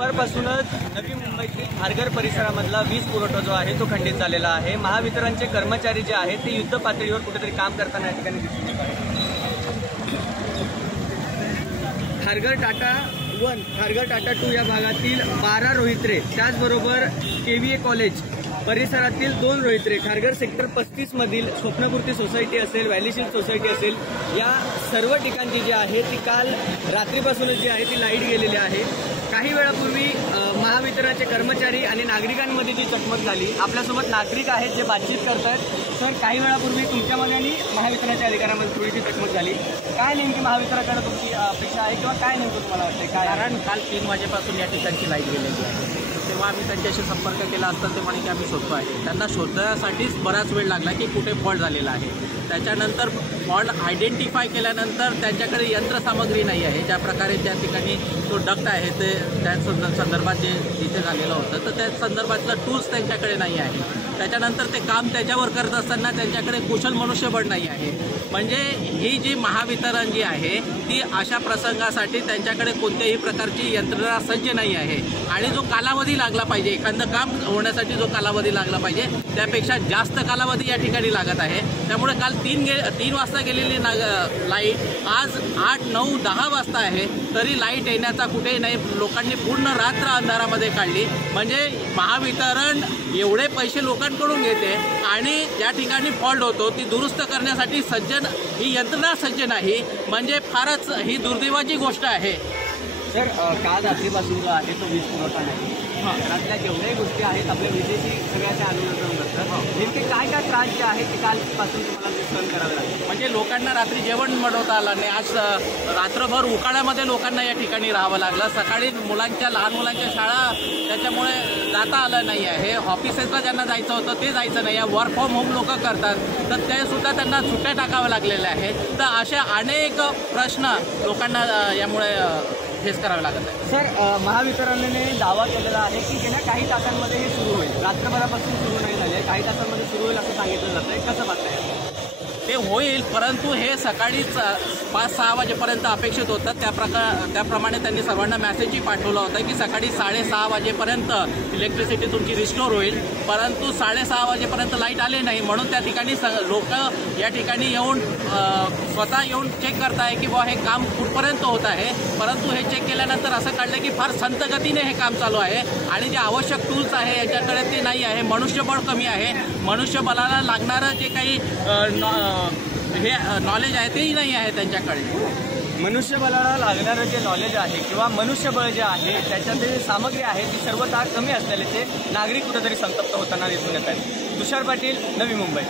दुपारपासूनच नवी मुंबईतील खारघर परिसरामधला वीज पुरवठा जो आहे तो खंडित झालेला आहे। महावितरणचे कर्मचारी जे आहेत ते युद्ध पातळीवर कुठेतरी काम करताना या ठिकाणी दिसून येत आहे। खारघर टाटा 1 खारघर टाटा 2 या भागातील 12 रोहित्रे, त्याचबरोबर केव्हीए कॉलेज परिसरातील 2 रोहित्रे, खारघर सेक्टर 35 मधील स्वप्नपूर्ती सोसायटी असेल, व्हॅलीशील्ड सोसायटी असेल, या सर्व ठिकाणची जी आहे ती काल रात्रीपासूनच जी आहे ती लाईट गेलेली आहे। काही वेळापूर्वी महावितरणाचे कर्मचारी आणि नागरिकांमध्ये जी चकमक झाली, आपल्यासोबत नागरिक आहेत जे बातचीत करतात। सर, काही वेळापूर्वी तुमच्यामध्ये आणि महावितरणाच्या अधिकाऱ्यांमध्ये थोडीशी चकमक झाली, काय नेमकी महावितरणाकडे तुमची अपेक्षा आहे किंवा काय नेमकं तुम्हाला वाटते काय? कारण काल 3 वाजेपासून या ठिकाणची लाईट गेलेली आहे, तेव्हा आम्ही त्यांच्याशी संपर्क केला असता ते म्हणे की आम्ही शोधतो आहे। त्यांना शोधण्यासाठीच बराच वेळ लागला की कुठे फॉल्ट झालेला आहे। त्याच्यानंतर फॉल्ट आयडेंटिफाय केल्यानंतर त्यांच्याकडे यंत्रसामग्री नाही आहे, ज्या प्रकारे त्या ठिकाणी तो डक्ट आहे ते त्या संदर्भात जे इथे झालेलं होतं तर त्या संदर्भातलं टूल्स त्यांच्याकडे नाही आहे। त्याच्यानंतर ते काम त्याच्यावर करत असताना त्यांच्याकडे कुशल मनुष्यबळ नाही आहे। म्हणजे ही जी महावितरण जी आहे ती अशा प्रसंगासाठी त्यांच्याकडे कोणत्याही प्रकारची यंत्रणा सज्ज नाही आहे आणि जो कालावधी लागला पाहिजे, एखादं काम होण्यासाठी जो कालावधी लागला पाहिजे त्यापेक्षा जास्त कालावधी या ठिकाणी लागत आहे। त्यामुळे काल 3 वाजता गेलेली लाईट आज 8, 9, 10 वाजता आहे तरी लाईट येण्याचा कुठेही नाही। लोकांनी पूर्ण रात्र अंधारामध्ये काढली। म्हणजे महावितरण एवढे पैसे लोकांकडून घेते आणि ज्या ठिकाणी फॉल्ट होतो ती दुरुस्त करण्यासाठी ही यंत्रणा सज्ज नाही, म्हणजे फारच ही दुर्दैवाची गोष्ट आहे। सर, काल रात्रीपासून जो आहे तो वीज पुरवठा नाही, घरातल्या जेवढ्याही गोष्टी आहेत आपल्या विजेची सगळ्याच्या अनुसरण करतात, नेमके काय काय त्रास जे आहे ते कालपासून तुम्हाला सहन करावे लागले? म्हणजे लोकांना रात्री जेवण बनवता आलं नाही, आज रात्रभर उकाड्यामध्ये लोकांना या ठिकाणी राहावं लागलं। सकाळी लहान मुलांच्या शाळा त्याच्यामुळे जाता आलं नाही आहे। ऑफिसेसला ज्यांना जायचं होतं ते जायचं नाही आहे। वर्क फ्रॉम होम लोक करतात तर ते सुद्धा त्यांना सुट्ट्या टाकाव्या लागलेल्या आहेत। तर अशा अनेक प्रश्न लोकांना यामुळे फेस करावे लागत आहे। सर, महावितरणने दावा केलेला आहे की गेल्या काही तासांमध्ये हे सुरू होईल, रात्रभरापासून सुरू नाही झाले, काही तासांमध्ये सुरू होईल असं सांगितलं जातं आहे, कसं बघताय? ते होईल, परंतु हे सकाळीच 5-6 वाजेपर्यंत अपेक्षित होतं। त्याप्रमाणे त्यांनी सर्वांना मेसेजही पाठवला होता की सकाळी 6:30 वाजेपर्यंत इलेक्ट्रिसिटी तुमची रिस्टोर होईल, परंतु 6:30 वाजेपर्यंत लाईट आले नाही। म्हणून त्या ठिकाणी लोक या ठिकाणी येऊन स्वतः येऊन चेक करताय की बुवा हे काम कुठपर्यंत होत आहे। परंतु हे चेक केल्यानंतर असं कळलं की फार संथ गतीने हे काम चालू आहे आणि जे आवश्यक टूल्स आहे याच्याकडे ते नाही आहे। मनुष्यबळ कमी आहे, मनुष्यबळाला लागणारं जे काही हे नॉलेज आहे तेही नाही आहे त्यांच्याकडे। मनुष्यबळाला लागणारं जे नॉलेज आहे किंवा मनुष्यबळ जे आहे त्याच्यातील सामग्री आहे ती सर्वतः कमी असलेले नागरिक कुठेतरी संतप्त होताना दिसून येत आहेत। तुषार पाटील, नवी मुंबई।